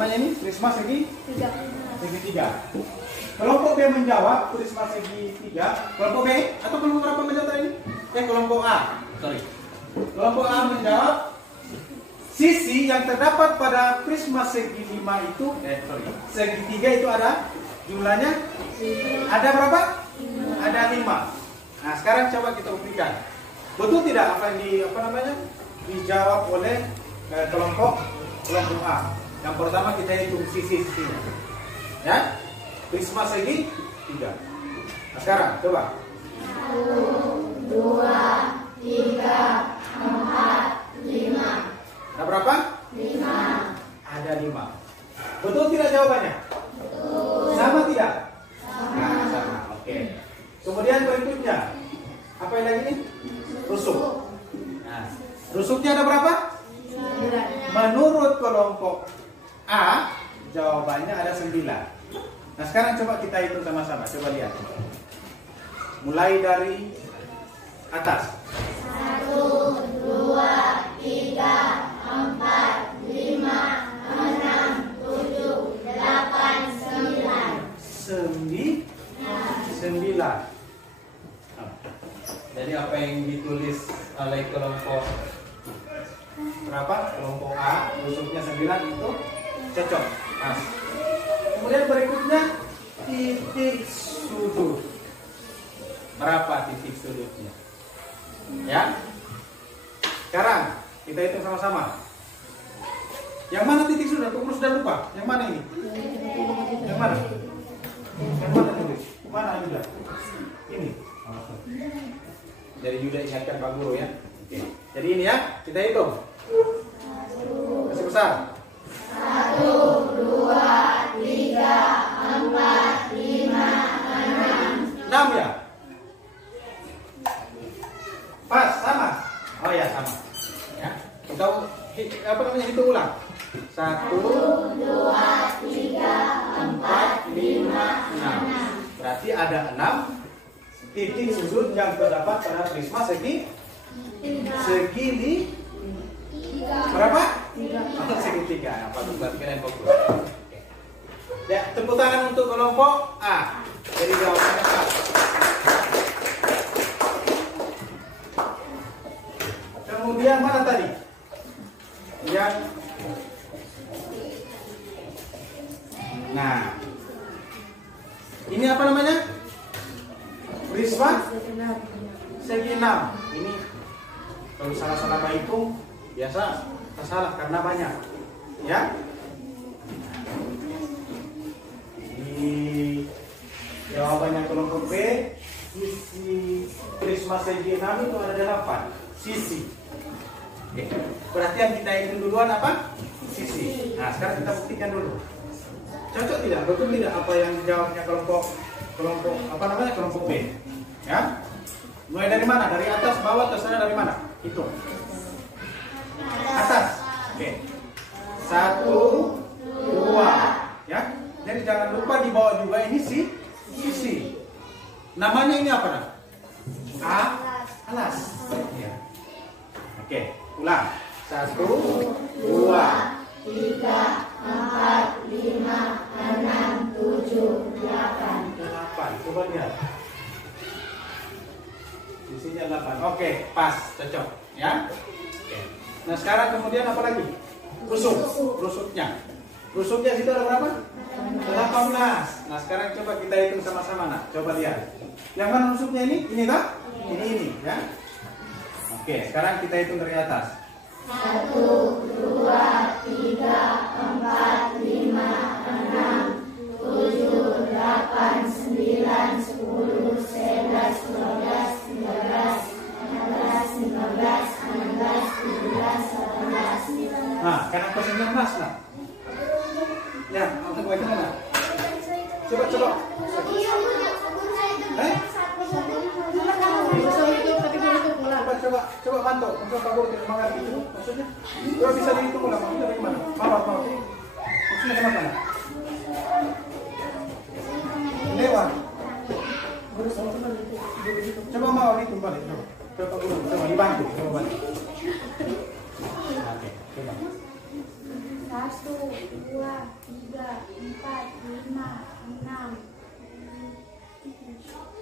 ini prisma segitiga. Kelompok B menjawab prisma segitiga. Kelompok B atau kelompok berapa menjawab ini? Kelompok A. Kelompok A menjawab sisi yang terdapat pada prisma segi 5 itu segitiga itu ada jumlahnya ada berapa? Ada 5. Nah, sekarang coba kita buktikan. Betul tidak apa yang dijawab oleh kelompok A. Yang pertama kita hitung sisi-sisinya. Ya? Prisma segi 3. Nah, sekarang coba. 1, 2, 3, 4, 5. Ada berapa? 5. Ada 5. Betul tidak jawabannya? Betul. Sama tidak? Sama. Oke. Kemudian berikutnya. Apa yang lagi nih? Rusuk. Nah, rusuknya ada berapa? 9. Menurut kelompok A, jawabannya ada 9. Nah, sekarang coba kita hitung sama-sama. Coba lihat. Mulai dari atas. 1, 2, 3, 4, 5, 6, 7, 8, 9. Jadi apa yang ditulis oleh kelompok berapa? Kelompok A, rusuknya 9 itu cocok. Nah, kemudian berikutnya titik sudut. Berapa titik sudutnya? Ya. Sekarang kita hitung sama-sama. Yang mana titik sudut? Aku sudah lupa. Yang mana ini? Yang mana? Yang mana tulis? Mana Yuda? Ini. Jadi Yuda ingatkan Pak Guru ya. Oke. Jadi ini ya, kita hitung. Kasih besar. 1, 2, 3, 4, 5, 6 ya? Pas, sama? Oh ya, sama. Ya. Kita hitung ulang. 1, 2, 3, 4, 5, 6. Berarti ada 6 titik sudut yang terdapat pada prisma segi Berapa? Segitiga. Apa tuh? Berarti kalian fokus. Ya, tepuk tangan untuk kelompok A. Jadi jawabannya A. Kemudian mana tadi? Yang nah, ini apa namanya? Prisma segi 6. Ini kalau salah-salah berhitung biasa salah karena banyak. Ya. Di jawabannya kelompok B, sisi prisma segi 6 itu ada 8 sisi. Oke. Berarti yang kita hitung duluan apa? Sisi. Nah, sekarang kita buktikan dulu. Cocok tidak? Betul tidak apa yang jawabnya kelompok apa namanya? Kelompok B. Ya. Mulai dari mana? Dari atas, bawah, terserah dari mana? Hitung. Atas. Oke. 1, 2. Ya. Jadi jangan lupa di bawah juga ini sisi. Namanya ini apa nah? Alas. Ya. Oke, ulang. 1, 2, 3, 4, 5, 6, 7, 8. Coba lihat. Sisinya 8. Oke, pas, cocok, ya. Oke. Nah, sekarang kemudian apa lagi? Rusuknya. Rusuknya situ ada berapa? 18. Nah, sekarang coba kita hitung sama-sama, nak. Coba lihat. Yang mana rusuknya ini? Ini kah? Ini, ya. Oke, sekarang kita hitung dari atas. 1, 2, 3, 4, 5, 6, 7, 8, 9, 10, 11, 12, 13, 14, 15, 16, 17, 18. Nah, kenapa 19 lah? Ya, aku baca mana? Coba. Coba bantu. Untuk Pak Guru tidak mengerti itu maksudnya. Coba bisa dihitung ulang maksudnya dari mana? Maaf. Maksudnya kenapa? Lewat. Coba mau dihitung balik. Coba Pak Guru, coba dibantu. Coba balik. Oke, coba. 1, 2, 3, 4, 5, 6,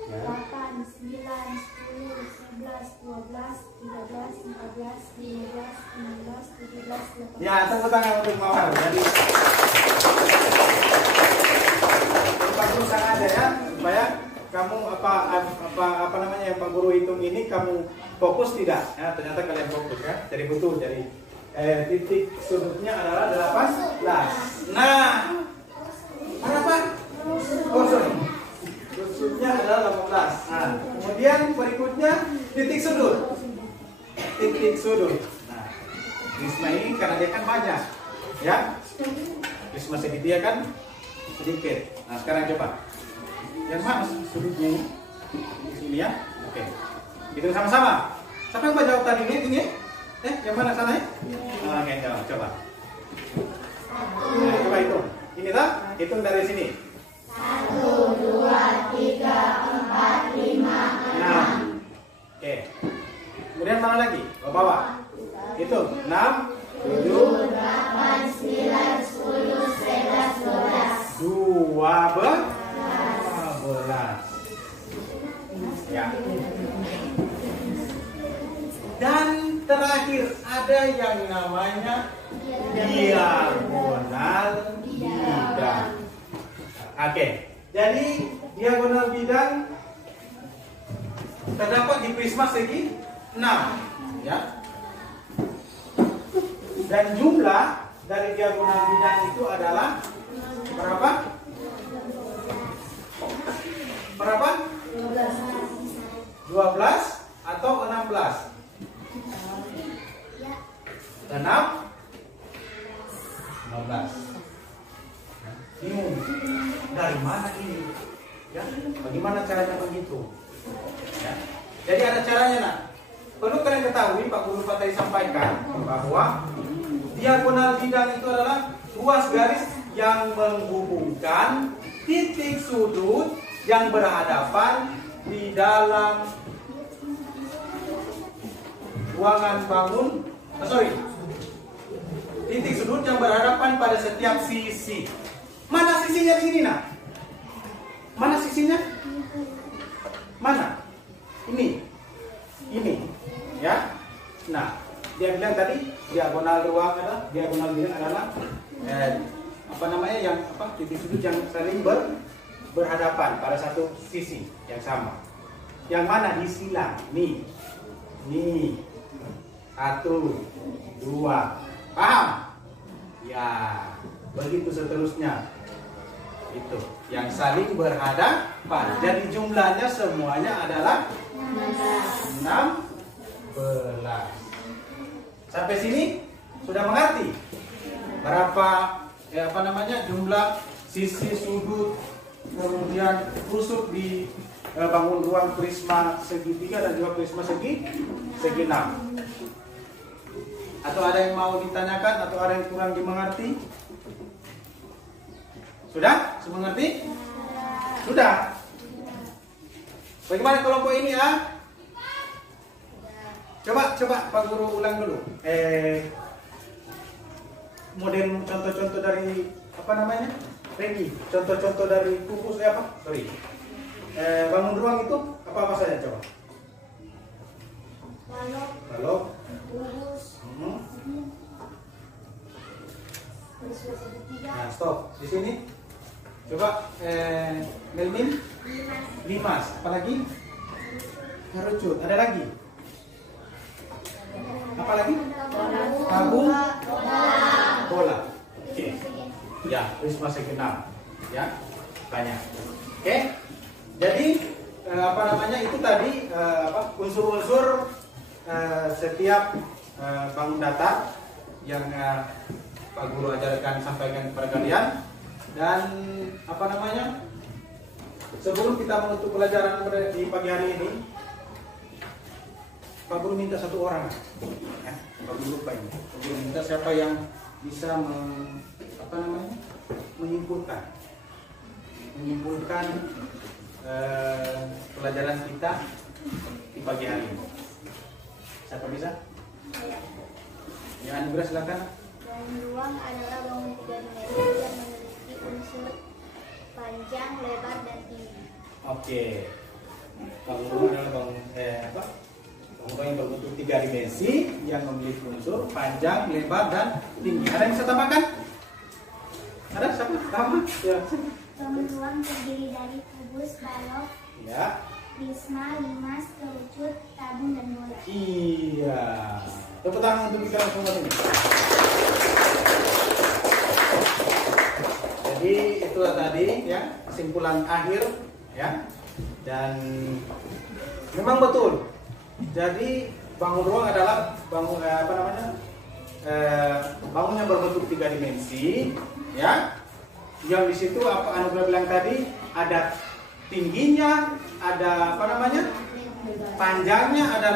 8, 9, 10, 11, 12, 13, 14, 15, 16, 17, 18. Ya, tepuk tangan untuk Mawar. Jadi Pak Guru sana ada ya, supaya kamu apa namanya yang Pak Guru hitung ini kamu fokus tidak? Ya, ternyata kalian fokus ya. Jadi betul jadi titik sudutnya adalah 18. Nah, apa? Sorry. Sudutnya adalah 18. Nah, kemudian berikutnya titik sudut. Nah, prisma ini karena dia kan banyak, ya. Prisma segitiga kan sedikit. Nah, sekarang coba. Yang mana sudutnya ini? Di sini ya. Oke. Hitung sama-sama. Siapa yang jawab tadi ini? Yang mana sana ya? Oke, coba. Nah, coba hitung. Ini tak? Hitung dari sini. 1, 2, 3, 4, 5, 6. Oke. Kemudian mana lagi? Ke bawah. Hitung. 6, 7, 8, 9, 10, 11, 12. 12. Ya. Dan terakhir ada yang namanya diagonal bidang. Oke, jadi diagonal bidang terdapat di prisma segi 6, ya. Dan jumlah dari diagonal bidang itu adalah berapa? 12 atau 16? 6, 15. Bingung dari mana ini? Ya, bagaimana caranya menghitung? Ya. Jadi ada caranya, nak. Perlu kalian ketahui, Pak Guru tadi sampaikan bahwa diagonal bidang itu adalah ruas garis yang menghubungkan titik sudut yang berhadapan di dalam titik sudut yang berhadapan pada setiap sisi. Mana sisinya di sini, nak? Mana sisinya? Mana? Ini, ya. Nah, dia bilang tadi diagonal ruang adalah diagonal bidang adalah apa namanya yang apa titik sudut yang saling berhadapan pada satu sisi yang sama. Yang mana disilang? Nih, 1, 2, paham? Ya, begitu seterusnya. Itu yang saling berhadapan. Jadi jumlahnya semuanya adalah 16. Sampai sini sudah mengerti berapa apa namanya jumlah sisi, sudut, kemudian rusuk di bangun ruang prisma segitiga dan juga prisma segi 6. Atau ada yang mau ditanyakan atau ada yang kurang dimengerti? Sudah? Mengerti? Sudah. Bagaimana kelompok ini, ya? Coba Pak Guru ulang dulu. Model contoh-contoh dari apa namanya? Regi. Contoh-contoh dari kubus apa? Sorry. Bangun ruang itu apa saja coba? Balok. kubus, Nah, stop. Di sini. Coba Melmin. Limas. Apalagi? Kerucut. Ada lagi? Apa lagi? Tabung. Bola. Oke. Ya, prisma segi 6. Ya, banyak. Oke. Jadi apa namanya itu tadi unsur-unsur setiap bangun datar yang Pak Guru ajarkan sampaikan kepada kalian. Dan apa namanya? Sebelum kita menutup pelajaran di pagi hari ini, Pak Guru minta satu orang. Ya, Pak Guru lupa ini. Pak Guru minta siapa yang bisa menyimpulkan pelajaran kita di pagi hari ini. Siapa bisa? Ya, Anugerah silakan. Bangun ruang adalah bangun 3 dimensi yang memiliki unsur panjang, lebar, dan tinggi. Oke. Bangun ruang adalah bangun bangun yang berbentuk 3 dimensi yang memiliki unsur panjang, lebar, dan tinggi. Ada yang bisa tambahkan? Ada siapa? Tambah? Ya. Bangun ruang terdiri dari kubus, balok, Ya. prisma, limas, kerucut, tabung, dan bola. Iya. Tepuk tangan untuk kita semua ini. Jadi itulah tadi ya kesimpulan akhir ya. Dan memang betul. Jadi bangun ruang adalah bangun bangun yang berbentuk 3 dimensi ya. Yang di situ apa Anugerah bilang tadi ada tingginya, ada panjangnya, ada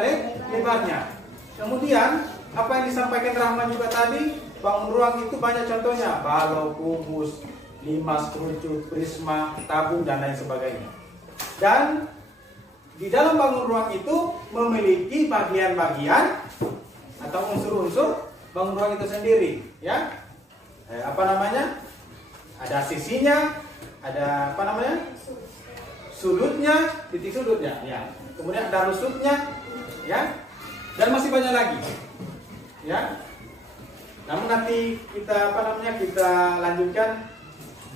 lebarnya. Kemudian apa yang disampaikan Rahman juga tadi, bangun ruang itu banyak contohnya, balok, kubus, limas, kerucut, prisma, tabung, dan lain sebagainya. Dan di dalam bangun ruang itu memiliki bagian-bagian atau unsur-unsur bangun ruang itu sendiri, ya. Ada sisinya, ada sudutnya, titik sudutnya, ya. Kemudian ada rusuknya, ya. Dan masih banyak lagi, ya. Namun nanti kita kita lanjutkan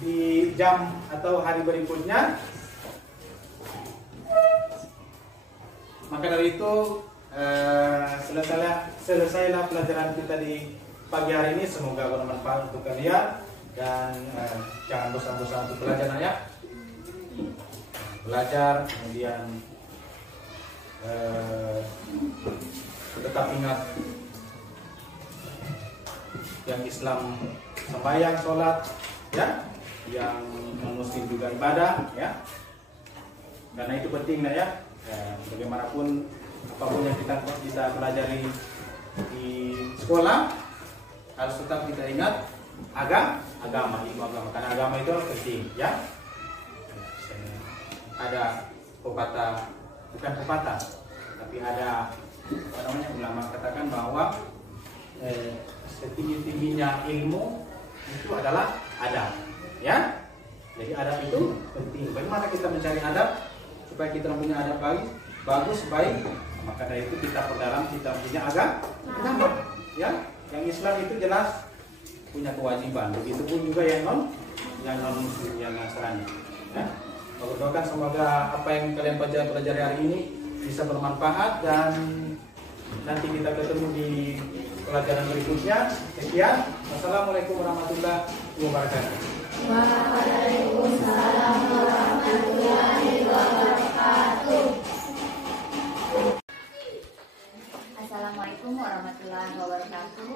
di jam atau hari berikutnya. Maka dari itu selesailah pelajaran kita di pagi hari ini. Semoga bermanfaat untuk kalian dan jangan bosan-bosan untuk belajar ya. Belajar kemudian tetap ingat yang Islam sembahyang, sholat, ya, yang non-muslim juga ibadah, ya. Karena itu penting ya. Bagaimanapun apapun yang kita pelajari di sekolah harus tetap kita ingat agama, ilmu agama. Karena agama itu penting, ya. Ada bukan pepatah, tapi ada ulama katakan bahwa setinggi-tingginya ilmu itu adalah adab, ya. Jadi adab itu penting. Bagaimana kita mencari adab supaya kita punya adab bagus, baik? Maka dari itu kita perdalam, kita punya agama, ya. Yang Islam itu jelas punya kewajiban. Begitupun juga yang non Muslim, yang Nasrani. Ya. Aku doakan semoga apa yang kalian pelajari hari ini bisa bermanfaat dan nanti kita ketemu di pelajaran berikutnya. Sekian. Wassalamualaikum warahmatullahi wabarakatuh. Waalaikumsalam warahmatullahi wabarakatuh. Assalamualaikum warahmatullahi wabarakatuh.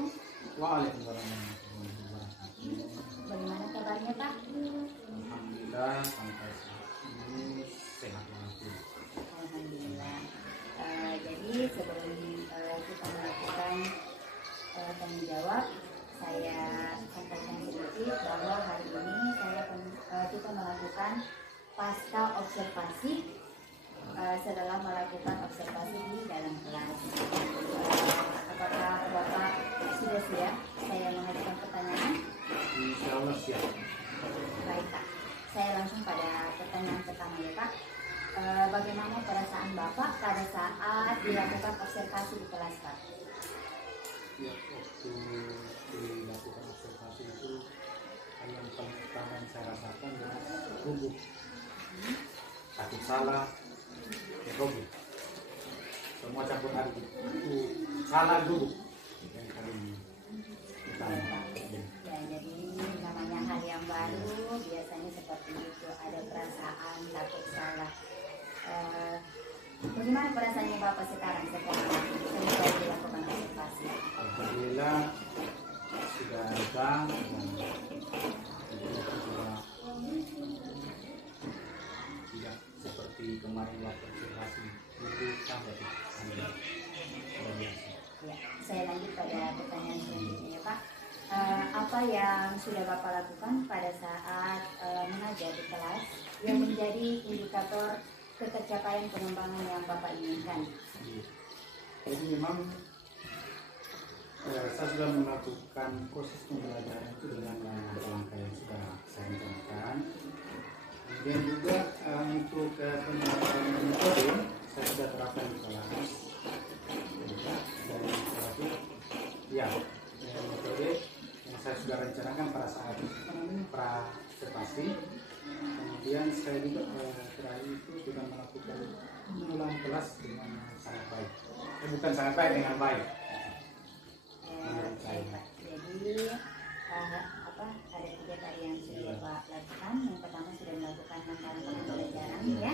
Waalaikumsalam warahmatullahi wabarakatuh. Bagaimana kabarnya Pak? Alhamdulillah sampai saat ini sehat walafiat. Alhamdulillah. Jadi sebelum kita melakukan tanya jawab, saya sampaikan sedikit bahwa hari ini kita melakukan pasca observasi setelah melakukan observasi di dalam kelas. Apakah Bapak sudah siap saya mengajukan pertanyaan? Insya Allah siap. Baik Pak, saya langsung pada pertanyaan pertama ya Pak. Bagaimana perasaan Bapak pada saat dilakukan observasi di kelas Pak? Ya, waktu dilakukan observasi itu hal yang paling utama yang saya rasakan adalah gugup, takut salah, grogi, semua campur aduk. Itu salah gugup yang paling utama. Ya, jadi namanya hal yang baru biasanya seperti itu, ada perasaan takut salah. Bagaimana perasaannya Bapak sekarang setelah dilakukan observasi? Alhamdulillah sudah lega dan tidak seperti kemarin waktu observasi itu sampai luar biasa. Ya, saya lanjut pada pertanyaan selanjutnya ya Pak. Apa yang sudah Bapak lakukan pada saat mengajar di kelas yang menjadi indikator ketercapaian pengembangan yang Bapak inginkan? Jadi memang saya sudah melakukan proses pembelajaran itu dengan langkah yang sudah saya rencanakan. Kemudian juga untuk penerapan metode saya sudah terapkan di kelas. Dan ya metode yang saya sudah rencanakan pada saat pra-observasi. Kemudian saya juga terakhir itu sudah melakukan mengulang kelas dengan sangat baik. Bukan sangat baik, dengan baik. Baik Pak. Jadi ada 3 tadi yang sudah Bapak lakukan. Yang pertama sudah melakukan rangkaian pembelajaran ya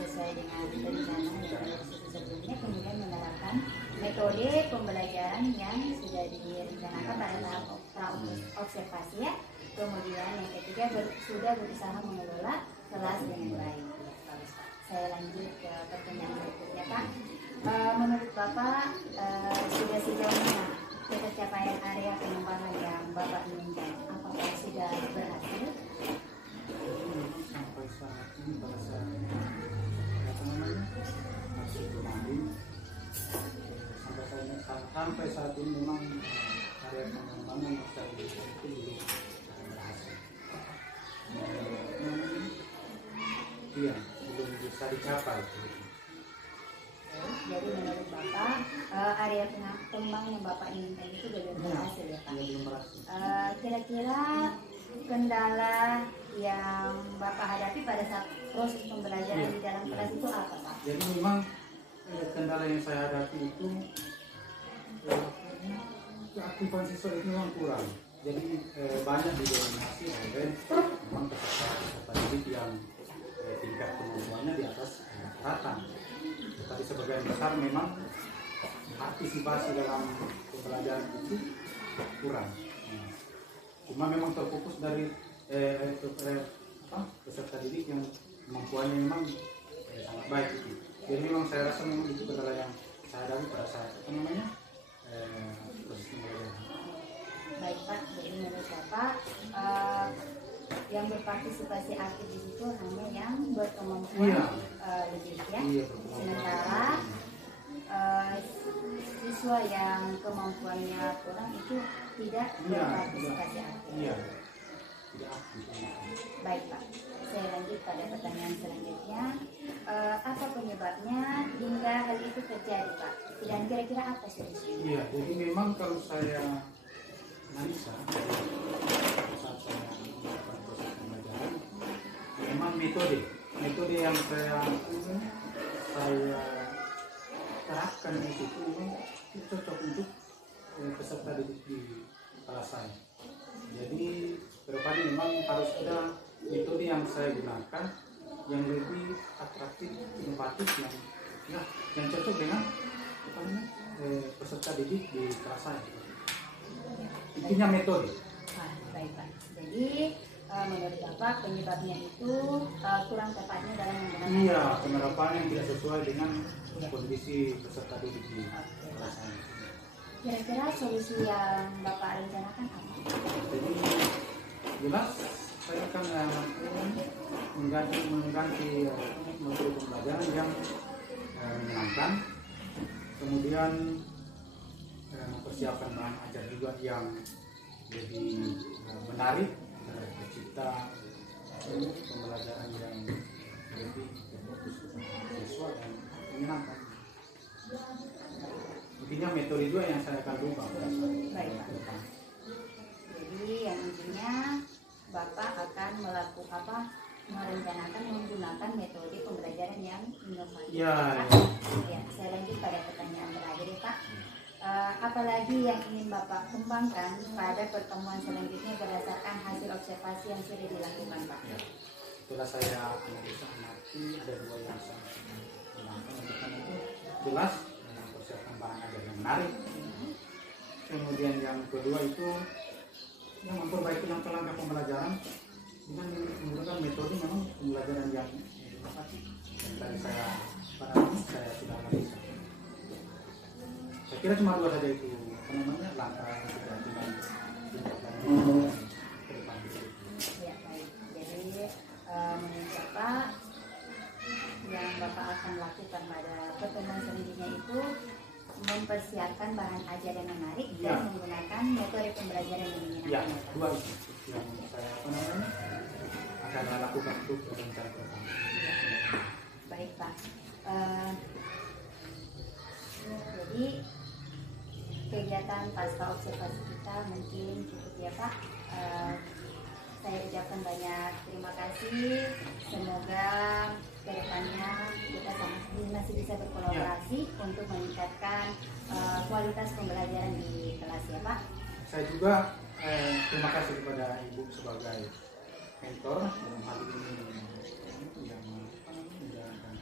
sesuai dengan rencana yang sebelumnya. Kemudian menerapkan metode pembelajaran yang sudah direncanakan pada tahap pra-observasi ya. Kemudian yang ketiga sudah berusaha mengelola kelas dengan baik. Bagus Pak. Saya lanjut ke pertanyaan berikutnya Pak. Menurut Bapak sudah sejauh mana ketercapaian area pengembangan yang Bapak inginkan? Apakah sudah berhasil? Sampai saat ini pada saat masih kemarin sampai saat ini memang area pengembangan masih itu belum berhasil. Iya, belum bisa dicapai. Jadi menurut Bapak area pengembang yang Bapak inginkan itu belum berhasil ya Pak? Belum berhasil. Kira-kira kendala yang Bapak hadapi pada saat proses pembelajaran di dalam kelas itu apa Pak? Jadi memang kendala yang saya hadapi itu keaktifan siswa itu memang kurang. Jadi banyak didominasi oleh memang peserta didik yang tingkat kemampuannya di atas rata. Tapi sebagian besar memang partisipasi dalam pembelajaran itu kurang. Cuma memang terfokus dari peserta didik yang kemampuannya memang sangat baik itu. Jadi memang saya rasa memang itu adalah yang saya hadapi pada saat proses pembelajaran. Baik Pak, jadi menurut Bapak yang berpartisipasi aktif di situ hanya yang berkemampuan lebih ya. Iya, Sementara siswa yang kemampuannya kurang itu tidak Iya, berpartisipasi aktif. Iya, tidak aktif. Baik Pak, saya lanjut pada pertanyaan selanjutnya. Apa penyebabnya hingga hal itu terjadi Pak? Dan kira-kira apa solusinya? Iya, jadi memang kalau saya analisa saat saya melakukan proses pembelajaran, memang metode yang saya terapkan di situ memang cocok untuk peserta didik di kelas saya. Jadi kedepannya memang harus ada metode yang saya gunakan yang lebih atraktif, inovatif, yang cocok dengan peserta didik di kelas saya. Intinya metode. Baik Pak. Jadi menurut Bapak penyebabnya itu kurang tepatnya dalam menggunakan. Iya, penerapan yang tidak sesuai dengan kondisi peserta didik di kelas saya. Kira-kira solusi yang Bapak rencanakan apa? Jadi jelas saya akan mengganti metode pembelajaran yang menyenangkan, kemudian mempersiapkan bahan ajar juga yang lebih menarik, tercipta pembelajaran yang lebih berfokus kepada siswa dan menyenangkan. Intinya metode dua yang saya akan rubah. Baik Pak. Jadi yang intinya Bapak akan merencanakan menggunakan metode pembelajaran yang inovatif. Ya. Ya, saya lanjut pada pertanyaan terakhir ya Pak. Apalagi yang ingin Bapak kembangkan pada pertemuan selanjutnya berdasarkan hasil observasi yang sudah dilakukan Pak? Ya. Setelah saya analisa nanti ada dua yang saya kembangkan itu jelas mempersiapkan bahan ajar yang menarik. Kemudian yang kedua itu yang memperbaiki langkah-langkah pembelajaran dengan menggunakan metode memang pembelajaran yang inovatif. Dan tadi saya sudah analisa. Saya kira cuma dua saja itu langkah yang sudah tinggal ke depan. Ya baik. Jadi menurut Bapak yang Bapak akan lakukan pada pertemuan selanjutnya itu mempersiapkan bahan ajar yang menarik dan menggunakan metode pembelajaran yang menyenangkan. Ya, dua itu yang saya akan lakukan untuk rencana ke depan. Baik Pak. Jadi kegiatan pasca observasi kita mungkin cukup ya Pak. Saya ucapkan banyak terima kasih. Semoga kedepannya kita masih bisa berkolaborasi untuk meningkatkan kualitas pembelajaran di kelas ya Pak. Saya juga terima kasih kepada Ibu sebagai mentor dalam hal ini yang menjalankan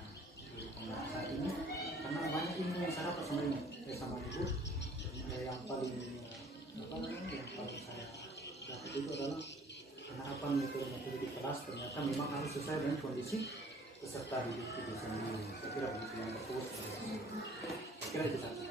saat ini, karena banyak ilmu yang saya dapat sebenarnya sama Ibu. Yang paling saya dapat itu adalah penerapan metode-metode di kelas ternyata memang harus sesuai dengan kondisi peserta didik itu sendiri. Saya kira begitu yang betul. Saya kira itu saja.